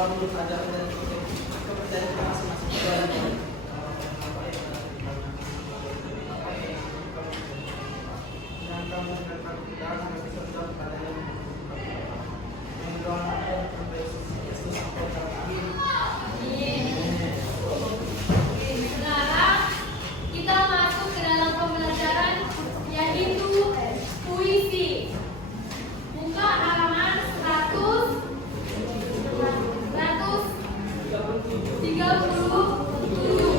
Sekarang kita masuk ke dalam pembelajaran yaitu puisi. Buka halaman 137.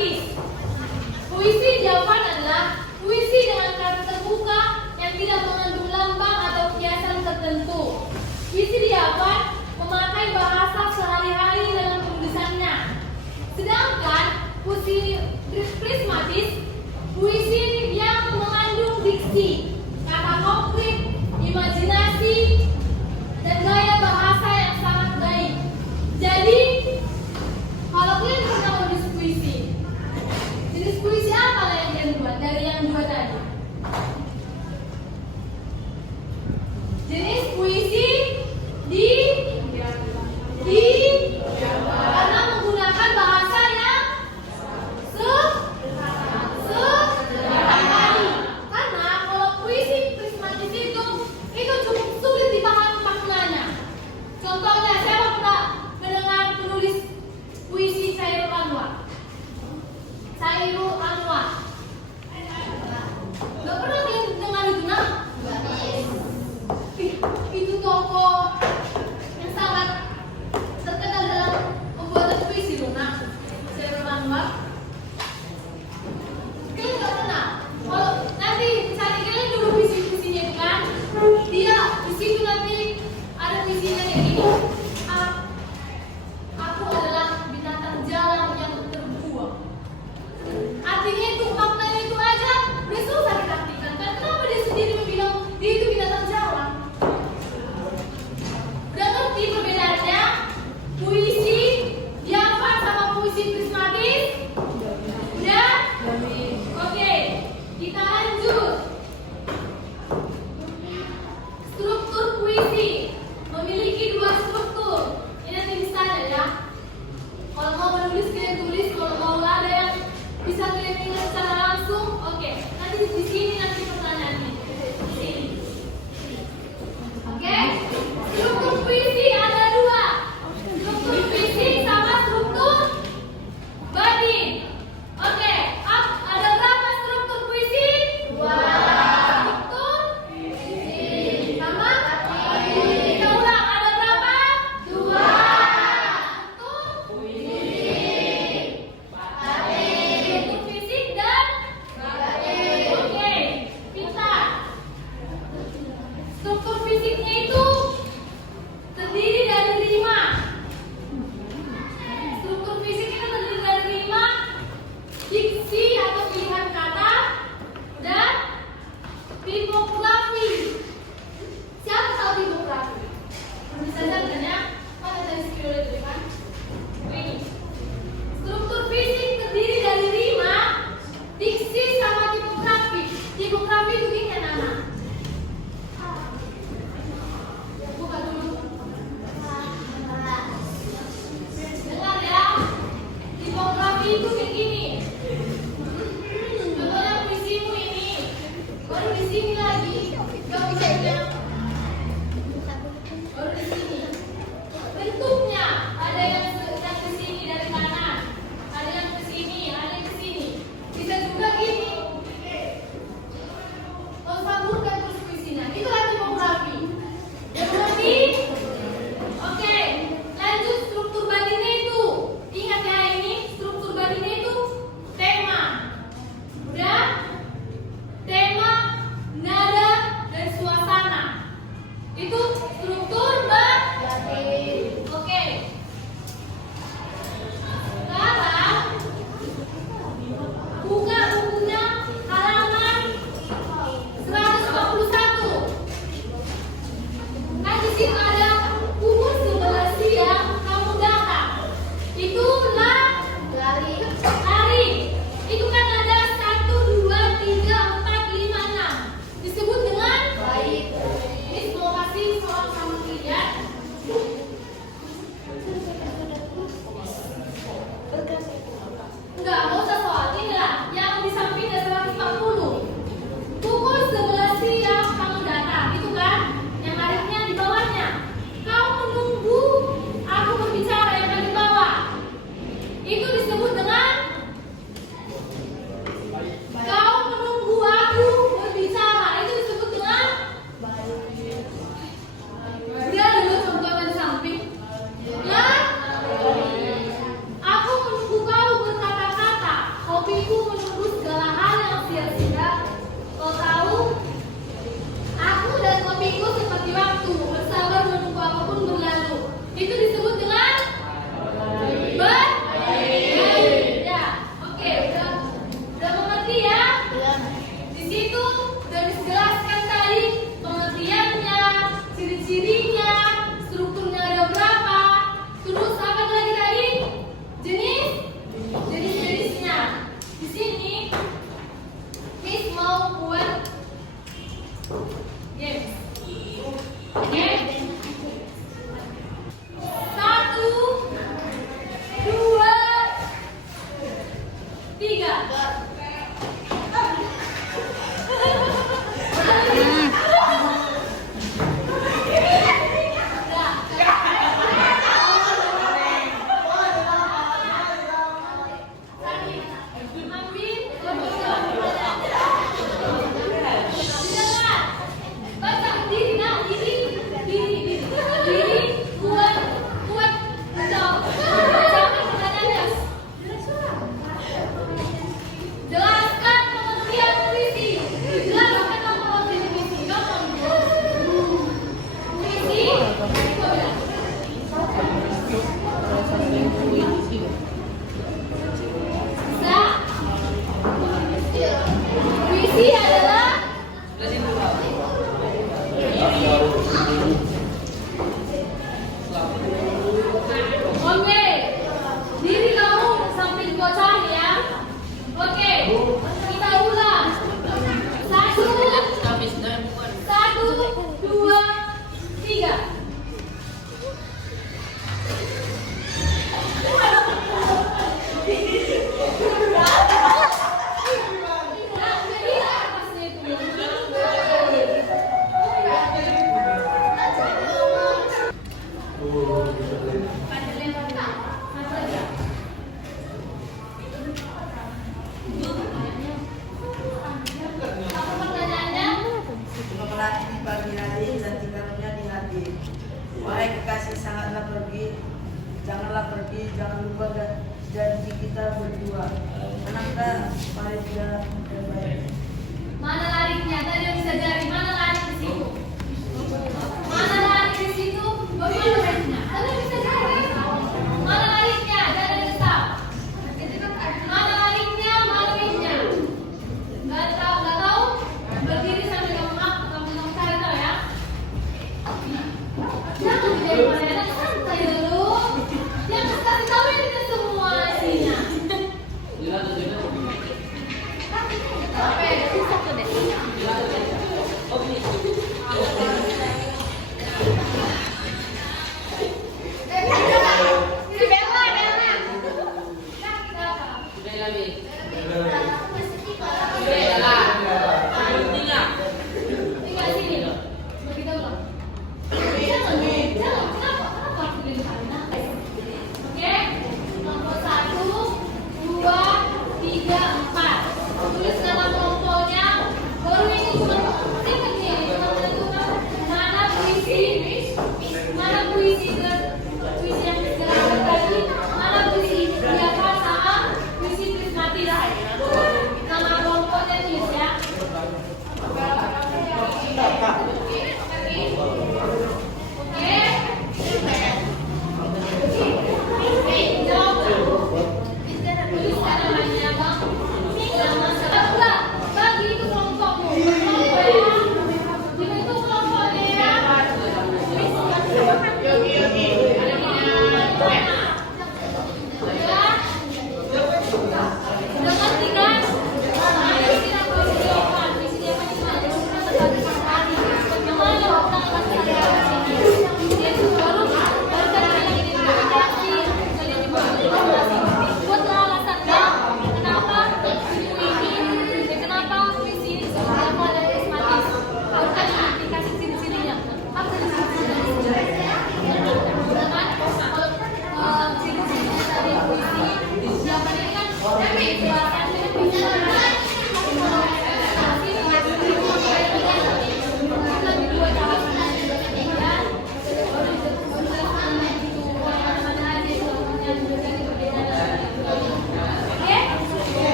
prismatis. Puisi jawaban adalah puisi dengan kata terbuka yang tidak mengandung lambang atau kiasan tertentu. Puisi jawaban memakai bahasa sehari-hari dalam penulisannya. Sedangkan puisi prismatis, puisi yang mengandung diksi, kata konkret, imajinasi, dan gaya bahasa yang sangat baik. Jadi, kalau kalian pernah menulis puisi, jenis puisi apa yang kalian buat dari yang dua tadi? Jenis puisi karena menggunakan bahasa yang sehari-hari. Karena kalau puisi prismatis itu cukup sulit dipahami maknanya. Contohnya, saya pernah mendengar penulis puisi Chairul Anwar. Gak pernah kalian dengar itu, nah? Itu tokoh yang sangat terkenal dalam pembuatan puisi loh, nah. Chairul Anwar. Kalian gak pernah? Kalau nanti misalnya kalian dulu puisi-puisinya itu kan, dia di situ nanti ada puisinya kayak gini. Aku adalah binatang jalan yang terbuang. Artinya itu, maknanya itu aja udah susah diartikan. Kan kenapa dia sendiri bilang dia itu binatang jalan? Udah ngerti perbedaannya? Puisi jawaban sama puisi prismatis? Udah? Oke, kita lanjut. Struktur puisi memiliki dua struktur. Ini nanti misalnya ya. Kalau mau menulis kalian tulis, kalau mau ada yang bisa kalian ingat secara langsung, oke. Nanti di sini nanti pertanyaannya. Di sini. Oke? Struktur puisi ada dua. Struktur fisik sama struktur batin. Oke, ada berapa struktur puisi? Dua. Struktur fisik sama batin. Kita ulang, ada berapa? Dua. Struktur fisik dan batin. Oke, pintar. Struktur fisiknya itu terdiri dari 5. Struktur fisik itu terdiri dari 5: diksi atau pilihan kata dan tipografi. Siapa tahu tipografi? Bisa kan ya? Mana dari skill itu kan? Ini. Struktur fisik terdiri dari 5: diksi sama tipografi. Tipografi itu ini anak-anak. Buka dulu. Dengar ya. Tipografi itu kayak gini. Contohnya puisimu ini. Baru di sini lagi. Gak bisa ya. Baru di sini. Bentuknya Oke. Diri kamu sambil gua cari ya. Oke. Kita ulang. Satu, dua, tiga. Melati di pagi hari, cantik karunia di hati. Wahai kekasih, janganlah pergi, jangan lupa janji kita berdua. Anaknya, mari di dalam yang baik. Mana larinya? Tadi yang bisa jari. Mana lari ke situ? Mana lari ke situ? Bagaimana larinya?